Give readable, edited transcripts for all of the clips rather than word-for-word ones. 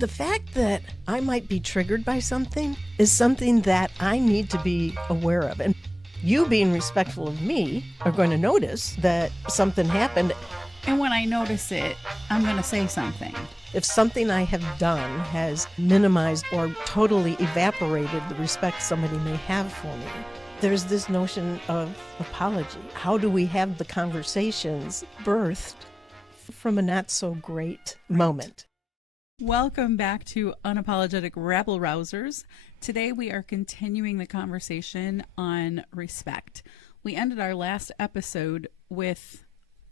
The fact that I might be triggered by something is something that I need to be aware of. And you being respectful of me are going to notice that something happened. And when I notice it, I'm going to say something. If something I have done has minimized or totally evaporated the respect somebody may have for me, there's this notion of apology. How do we have the conversations birthed from a not so great moment? Welcome back to Unapologetic Rabble-Rousers. Today we are continuing the conversation on respect. We ended our last episode with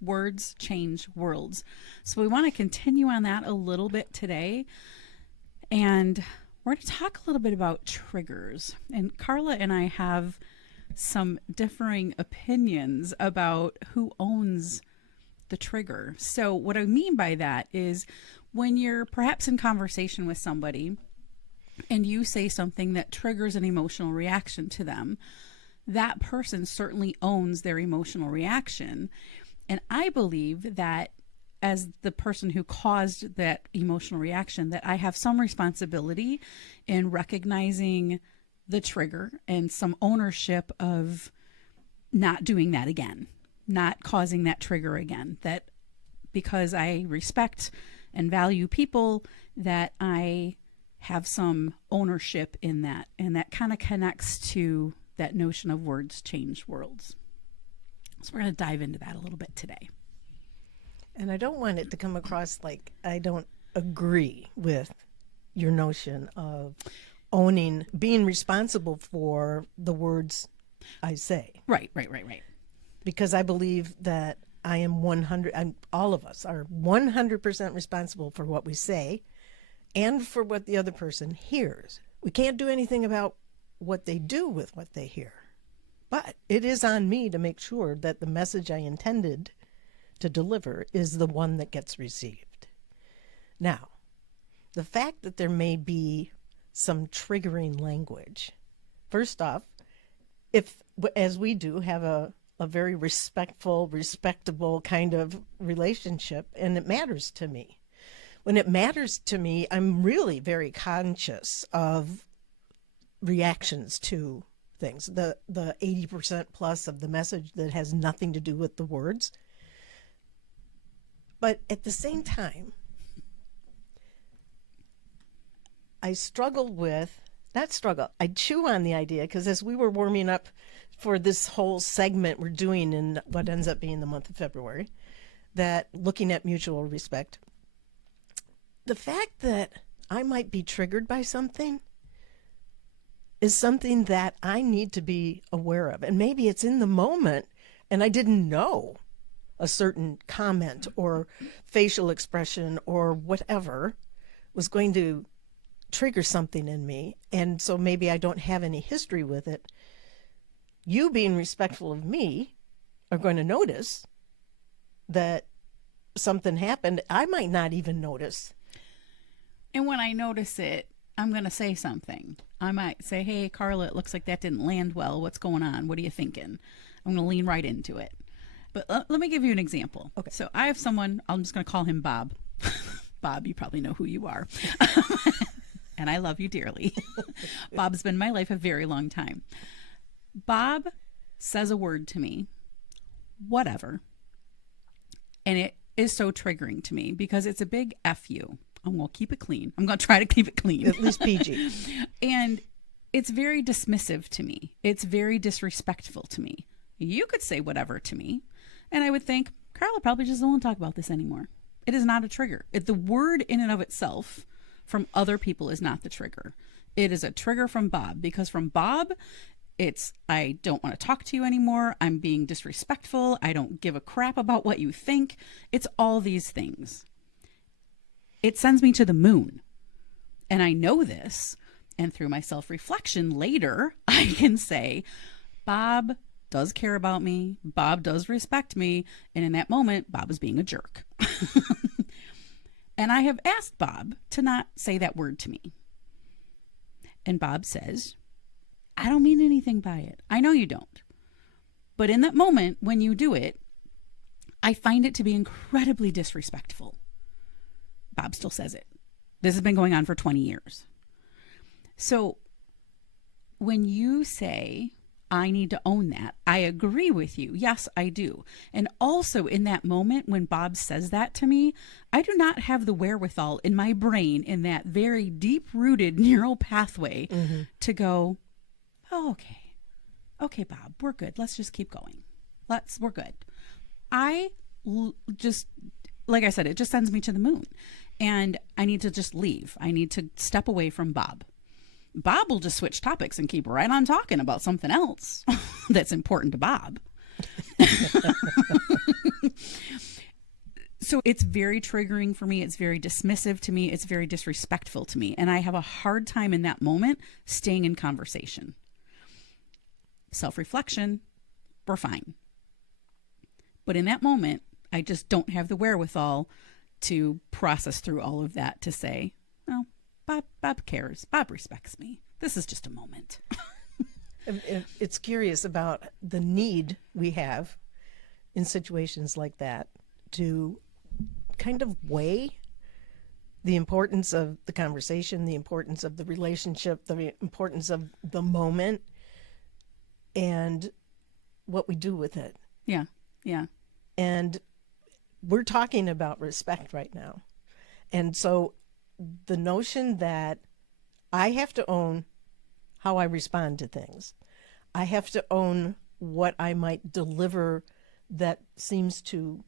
words change worlds. So we want to continue on that a little bit today. And we're going to talk a little bit about triggers. And Carla and I have some differing opinions about who owns the trigger. So what I mean by that is when you're perhaps in conversation with somebody and you say something that triggers an emotional reaction to them, that person certainly owns their emotional reaction. And I believe that as the person who caused that emotional reaction, that I have some responsibility in recognizing the trigger and some ownership of not doing that again, not causing that trigger again. That because I respect and value people, that I have some ownership in that. And that kind of connects to that notion of words change worlds. So we're going to dive into that a little bit today. And I don't want it to come across like I don't agree with your notion of owning, being responsible for the words I say. Right. Because I believe that I am all of us are 100% responsible for what we say and for what the other person hears. We can't do anything about what they do with what they hear. But it is on me to make sure that the message I intended to deliver is the one that gets received. Now, the fact that there may be some triggering language, first off, if, as we do, have a very respectful, respectable kind of relationship, and it matters to me. When it matters to me, I'm really very conscious of reactions to things. The 80% plus of the message that has nothing to do with the words. But at the same time, I chew on the idea, because as we were warming up for this whole segment we're doing in what ends up being the month of February, that looking at mutual respect, the fact that I might be triggered by something is something that I need to be aware of. And maybe it's in the moment and I didn't know a certain comment or facial expression or whatever was going to trigger something in me. And so maybe I don't have any history with it. You being respectful of me are going to notice that something happened. I might not even notice. And when I notice it, I'm going to say something. I might say, hey, Carla, it looks like that didn't land well. What's going on? What are you thinking? I'm going to lean right into it. But let me give you an example. Okay. So I have someone, I'm just going to call him Bob. Bob, you probably know who you are. And I love you dearly. Bob's been in my life a very long time. Bob says a word to me, whatever, and it is so triggering to me because it's a big F you. I'm going to keep it clean. I'm going to try to keep it clean. At least PG. And it's very dismissive to me. It's very disrespectful to me. You could say whatever to me, and I would think, Carla probably just don't want to talk about this anymore. It is not a trigger. The word in and of itself from other people is not the trigger. It is a trigger from Bob, because from Bob, it's, I don't want to talk to you anymore. I'm being disrespectful. I don't give a crap about what you think. It's all these things. It sends me to the moon. And I know this. And through my self-reflection later, I can say, Bob does care about me. Bob does respect me. And in that moment, Bob is being a jerk. And I have asked Bob to not say that word to me. And Bob says, I don't mean anything by it. I know you don't. But in that moment, when you do it, I find it to be incredibly disrespectful. Bob still says it. This has been going on for 20 years. So when you say, I need to own that, I agree with you. Yes, I do. And also in that moment when Bob says that to me, I do not have the wherewithal in my brain, in that very deep-rooted neural pathway, to go, oh, okay. Okay, Bob, we're good. Let's just keep going. We're good. Just, like I said, it just sends me to the moon. And I need to just leave. I need to step away from Bob. Bob will just switch topics and keep right on talking about something else that's important to Bob. So it's very triggering for me. It's very dismissive to me. It's very disrespectful to me. And I have a hard time in that moment staying in conversation. Self-reflection, we're fine. But in that moment, I just don't have the wherewithal to process through all of that to say, oh, Bob cares. Bob respects me. This is just a moment. It's curious about the need we have in situations like that to kind of weigh the importance of the conversation, the importance of the relationship, the importance of the moment, and what we do with it. Yeah, yeah. And we're talking about respect right now. And so the notion that I have to own how I respond to things, I have to own what I might deliver that seems to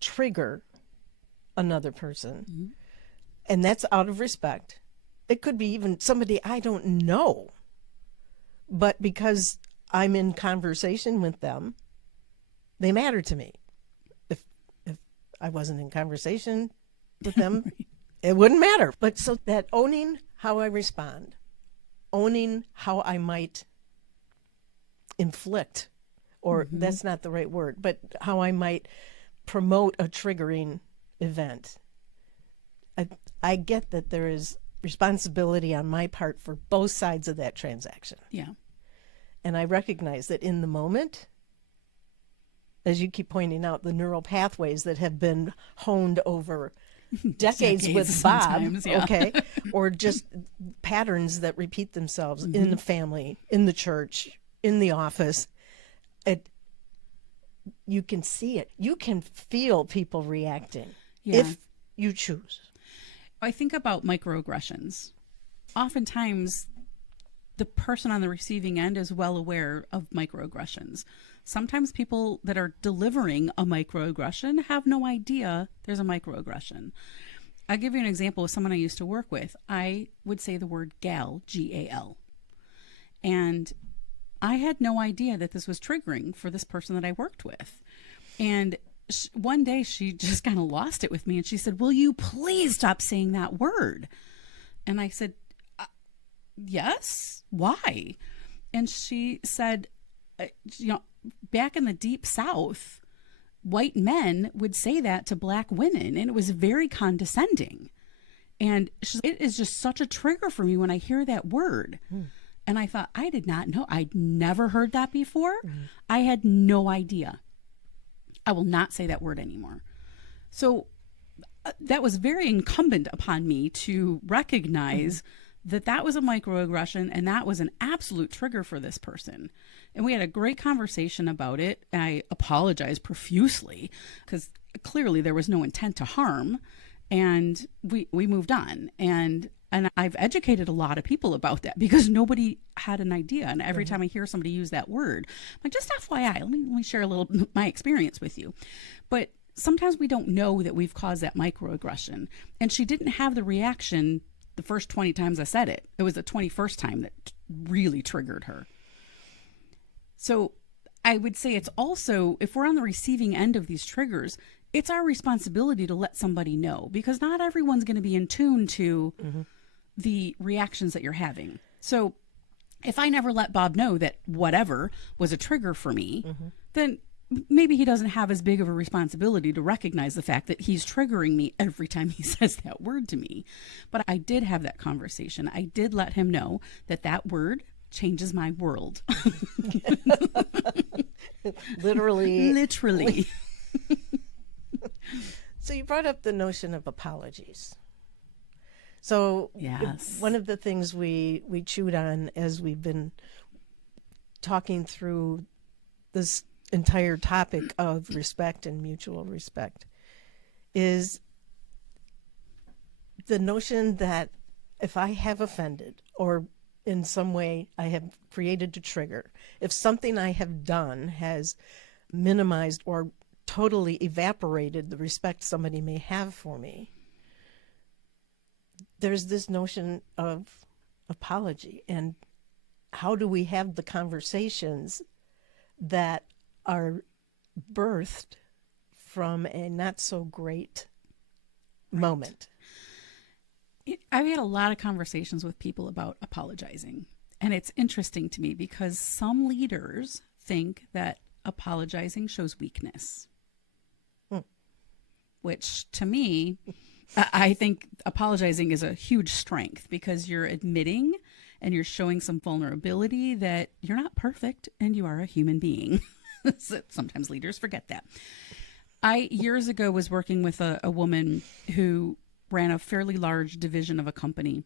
trigger another person, and that's out of respect. It could be even somebody I don't know, but because I'm in conversation with them, they matter to me. If I wasn't in conversation with them, it wouldn't matter. But so that owning how I respond, owning how I might inflict, or that's not the right word, but how I might promote a triggering event. I get that there is responsibility on my part for both sides of that transaction. Yeah. And I recognize that in the moment, as you keep pointing out, the neural pathways that have been honed over decades with Bob, yeah. okay, or just patterns that repeat themselves in the family, in the church, in the office. You can see it. You can feel people reacting if you choose. I think about microaggressions. Oftentimes, the person on the receiving end is well aware of microaggressions. Sometimes people that are delivering a microaggression have no idea there's a microaggression. I'll give you an example of someone I used to work with. I would say the word gal, G-A-L. And I had no idea that this was triggering for this person that I worked with. And one day she just kind of lost it with me, and she said, "Will you please stop saying that word?" And I said, "Yes, why?" And she said, back in the deep South, white men would say that to black women, and it was very condescending. And it is just such a trigger for me when I hear that word. And I thought, I did not know. I'd never heard that before. I had no idea. I will not say that word anymore. So that was very incumbent upon me to recognize that was a microaggression, and that was an absolute trigger for this person. And we had a great conversation about it. I apologized profusely because clearly there was no intent to harm, and we moved on. And I've educated a lot of people about that because nobody had an idea. And every time I hear somebody use that word, I'm like, just FYI, let me share a little my experience with you. But sometimes we don't know that we've caused that microaggression. And she didn't have the reaction the first 20 times I said it. It was the 21st time that really triggered her. So I would say it's also, if we're on the receiving end of these triggers, it's our responsibility to let somebody know, because not everyone's going to be in tune to the reactions that you're having. So if I never let Bob know that whatever was a trigger for me, then maybe he doesn't have as big of a responsibility to recognize the fact that he's triggering me every time he says that word to me. But I did have that conversation. I did let him know that word changes my world. Literally. So you brought up the notion of apologies. So Yes. one of the things we chewed on as we've been talking through this entire topic of respect and mutual respect is the notion that if I have offended or in some way I have created a trigger, if something I have done has minimized or totally evaporated the respect somebody may have for me, there's this notion of apology. And how do we have the conversations that are birthed from a not so great moment? I've had a lot of conversations with people about apologizing. And it's interesting to me because some leaders think that apologizing shows weakness, which to me, I think apologizing is a huge strength because you're admitting and you're showing some vulnerability that you're not perfect and you are a human being. Sometimes leaders forget that. I years ago was working with a woman who ran a fairly large division of a company.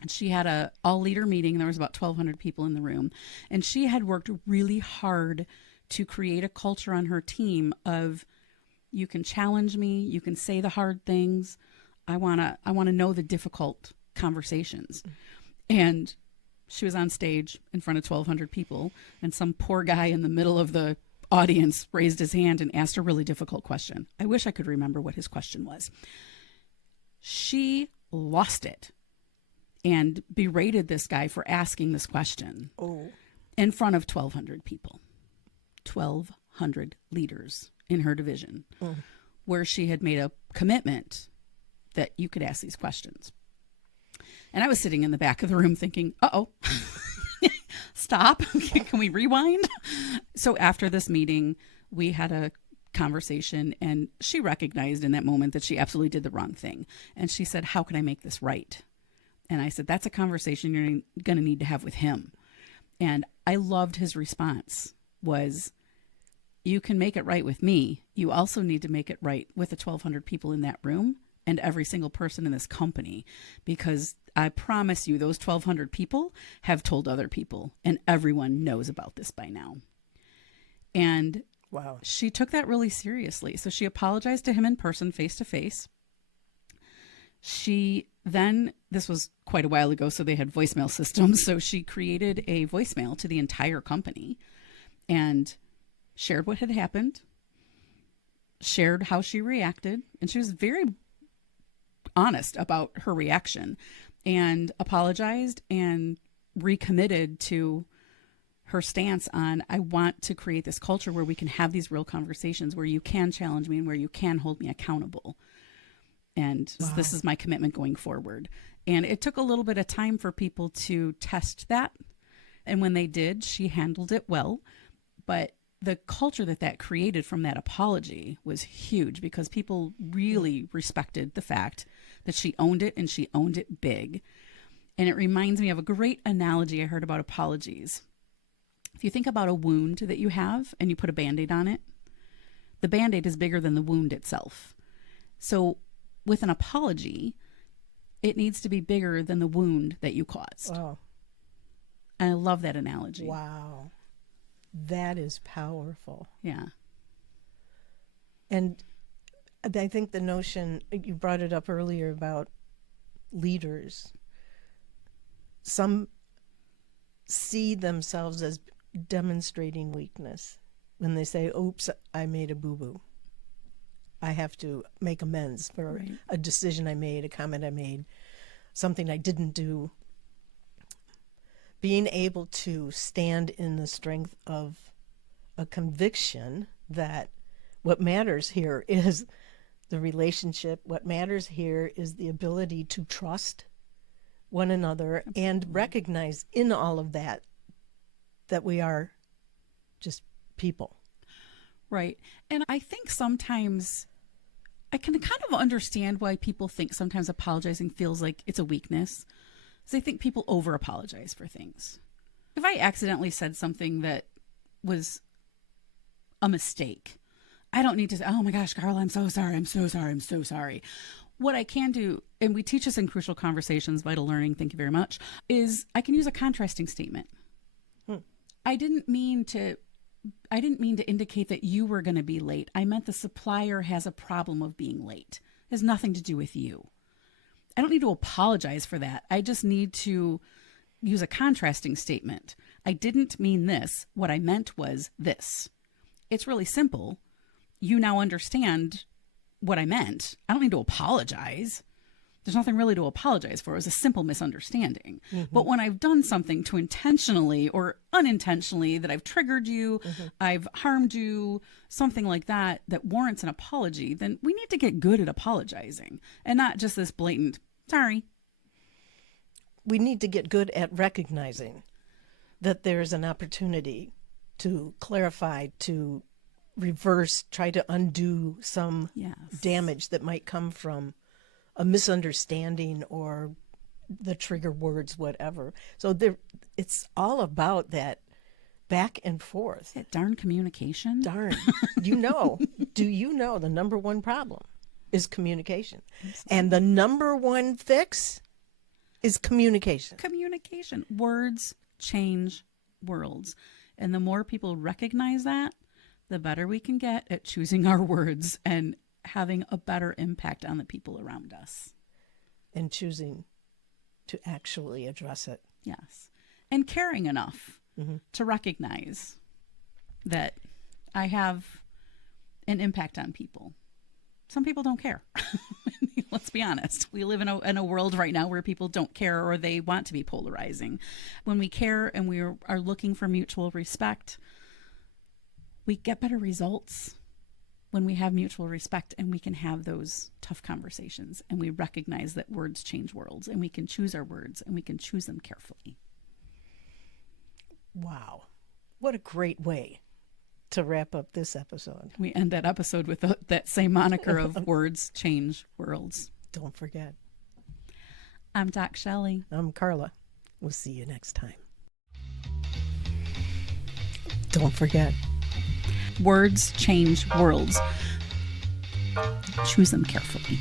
And she had a all-leader meeting. There was about 1,200 people in the room. And she had worked really hard to create a culture on her team of, you can challenge me, you can say the hard things. I wanna know the difficult conversations. And she was on stage in front of 1,200 people, and some poor guy in the middle of the audience raised his hand and asked a really difficult question. I wish I could remember what his question was. She lost it and berated this guy for asking this question in front of 1,200 people, 1,200 leaders in her division, where she had made a commitment that you could ask these questions. And I was sitting in the back of the room thinking, uh-oh, stop. Can we rewind? So after this meeting, we had a conversation, and she recognized in that moment that she absolutely did the wrong thing. And she said, how can I make this right? And I said, that's a conversation you're going to need to have with him. And I loved his response was, you can make it right with me. You also need to make it right with the 1,200 people in that room and every single person in this company, because I promise you those 1,200 people have told other people, and everyone knows about this by now. And wow, she took that really seriously. So she apologized to him in person, face to face. She then, this was quite a while ago, so they had voicemail systems. So she created a voicemail to the entire company and shared what had happened, shared how she reacted. And she was very honest about her reaction and apologized and recommitted to her stance on, I want to create this culture where we can have these real conversations, where you can challenge me and where you can hold me accountable. And wow, this is my commitment going forward. And it took a little bit of time for people to test that. And when they did, she handled it well. But the culture that created from that apology was huge, because people really respected the fact that she owned it, and she owned it big. And it reminds me of a great analogy I heard about apologies. If you think about a wound that you have and you put a Band-Aid on it, the Band-Aid is bigger than the wound itself. So with an apology, it needs to be bigger than the wound that you caused. wow, And I love that analogy. wow, that is powerful. Yeah. And I think the notion, you brought it up earlier about leaders, some see themselves as demonstrating weakness when they say, oops, I made a boo-boo. I have to make amends for Right. a decision I made, a comment I made, something I didn't do. Being able to stand in the strength of a conviction that what matters here is the relationship. What matters here is the ability to trust one another. Absolutely. And recognize in all of that that we are just people. Right. And I think sometimes I can kind of understand why people think sometimes apologizing feels like it's a weakness. Because I think people over apologize for things. If I accidentally said something that was a mistake, I don't need to say, oh my gosh, Carla, I'm so sorry. I'm so sorry. I'm so sorry. What I can do, and we teach this in Crucial Conversations, Vital Learning, thank you very much, is I can use a contrasting statement. I didn't mean to indicate that you were going to be late. I meant the supplier has a problem of being late. It has nothing to do with you. I don't need to apologize for that. I just need to use a contrasting statement. I didn't mean this. What I meant was this. It's really simple. You now understand what I meant. I don't need to apologize. There's nothing really to apologize for. It was a simple misunderstanding. But when I've done something to intentionally or unintentionally, that I've triggered you, I've harmed you, something like that, that warrants an apology, then we need to get good at apologizing and not just this blatant, sorry. We need to get good at recognizing that there's an opportunity to clarify, to reverse, try to undo some damage that might come from a misunderstanding or the trigger words, whatever. So it's all about that back and forth. That darn communication. Darn. Do you know the number one problem is communication? And the number one fix is communication. Communication. Words change worlds. And the more people recognize that, the better we can get at choosing our words and having a better impact on the people around us. And choosing to actually address it. Yes. And caring enough to recognize that I have an impact on people. Some people don't care. Let's be honest. We live in a world right now where people don't care or they want to be polarizing. When we care and we are looking for mutual respect, we get better results when we have mutual respect and we can have those tough conversations and we recognize that words change worlds and we can choose our words and we can choose them carefully. Wow. What a great way to wrap up this episode. We end that episode with that same moniker of words change worlds. Don't forget. I'm DocShellie. I'm Carla. We'll see you next time. Don't forget. Words change worlds. Choose them carefully.